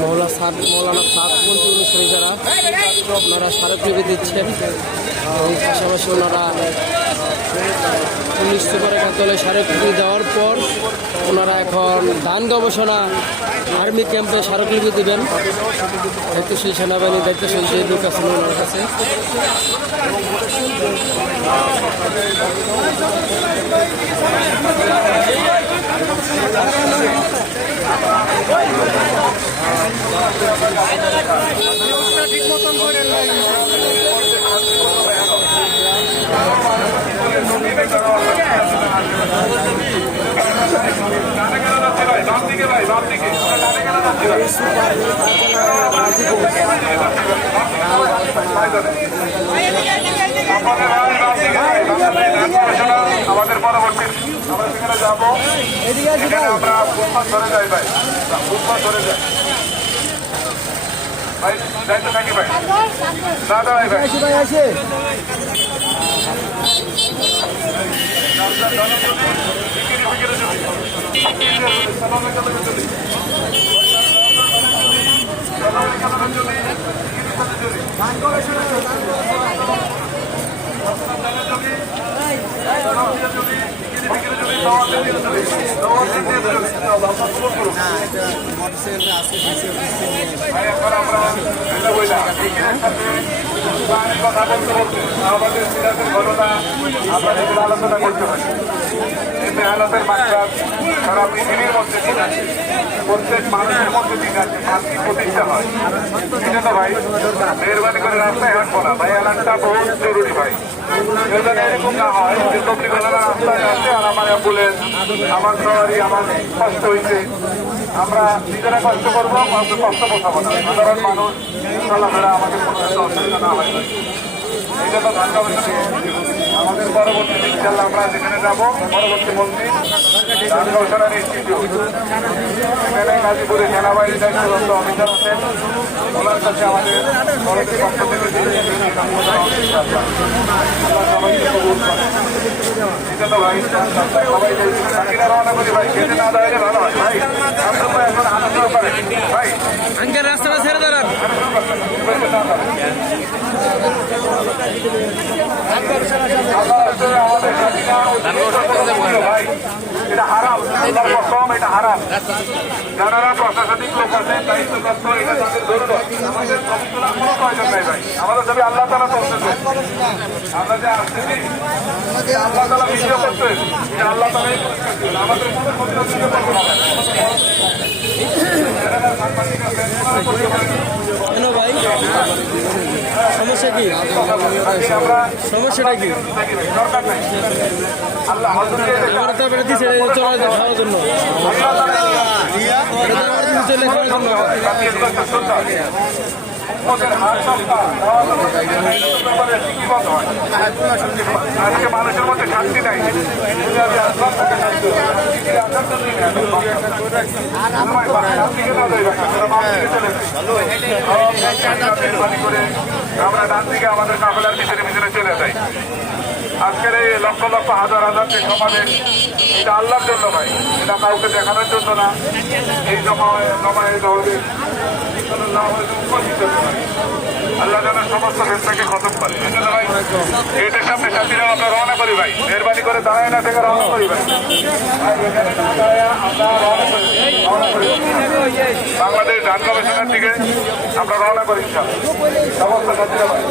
মৌলা সাদ মৌলানা সাদপন্থী অনুসারী যারা, ওনারা স্মারকলিপি দিচ্ছেন। এবং পাশাপাশি ওনারা উনিশ সুপার একাত্তরে স্মারকলিপি দেওয়ার পর ওনারা এখন ধান গবেষণা আর্মি ক্যাম্পে স্মারকলিপি দেবেন। দায়িত্বশীল সেনাবাহিনী দায়িত্বশীল যে লোক আছেন ওনার কাছে। আমাদের পরবর্তী আমরা সেখানে যাব আমরা ফুটপাথ ধরে যাই ভাই। ফুটপাথ ধরে যাই। ভাই যাইতে থাকি ভাই না দাঁড়াই ভাই ভাই এখন আমরা এটা বললাম এখানে সাথে আমি আমাদের ঘটনা আলোচনা করতে হয় এই মেহনতের মাত্রা সারা মধ্যে দিন আছে প্রত্যেক মানুষের মধ্যে দিন আছে শান্তি প্রতিষ্ঠা হয় তো ভাই মেহরবানি করে রাস্তায় হাঁটবো না ভাই এলাকাটা বহুত জরুরি ভাই এরকম না হয় যে তবলিগলারা আর আমার অ্যাম্বুলেন্স আমার সবারই আমার কষ্ট হয়েছে আমরা নিজেরা কষ্ট করব, কাউকে কষ্ট পোষাবো না। সাধারণ মানুষ চলাফেরা আমাদের কোনো একটা অসুবিধা না হয়। এই জন্য ধান গবেষণা আমাদের পরবর্তী ইনশাল্লাহ আমরা যেখানে যাব, পরবর্তী মন্দির ধান গবেষণার ইনস্টিটিউট এখানে গাজীপুরে সেনাবাহিনীর দায়িত্বরত অফিসার আছেন। ওনার কাছে আমাদের পরবর্তী পক্ষ থেকে সবাই রওনা করি ভাই, খেতে না দাঁড়ালে ভালো হয় ভাই আমরা এখন আনন্দ করে ভাই আঙ্কেল রাস্তাটা ছেড়ে দাঁড়ান। এটা হারাম কসম এটা হারাম আল্লাহ কেন ভাই সমস্যা কি? সমস্যাটা কি? আমার তারপরে দিছে চলে খাওয়ার খাওয়ার জন্য। আজকে মানুষের মধ্যে শান্তি আমরা ডান আমাদের কাফেলার ভিতরে ভিতরে চলে যাই আজকের এই লক্ষ লক্ষ হাজার হাজার সমাবেশ এটা আল্লাহর জন্য ভাই। এটা কাউকে দেখানোর জন্য না। এই জমায় জমায় দলের আল্লাহ যেন সমস্ত দেশটাকে খতম করে। এটার সামনে সাথীরা আমরা রওনা করি ভাই। মেহরবানি করে দাঁড়ায় না থেকে রওনা করি ভাই। বাংলাদেশ ধান গবেষণার দিকে আমরা রওনা করি সমস্ত সাথীরা ভাই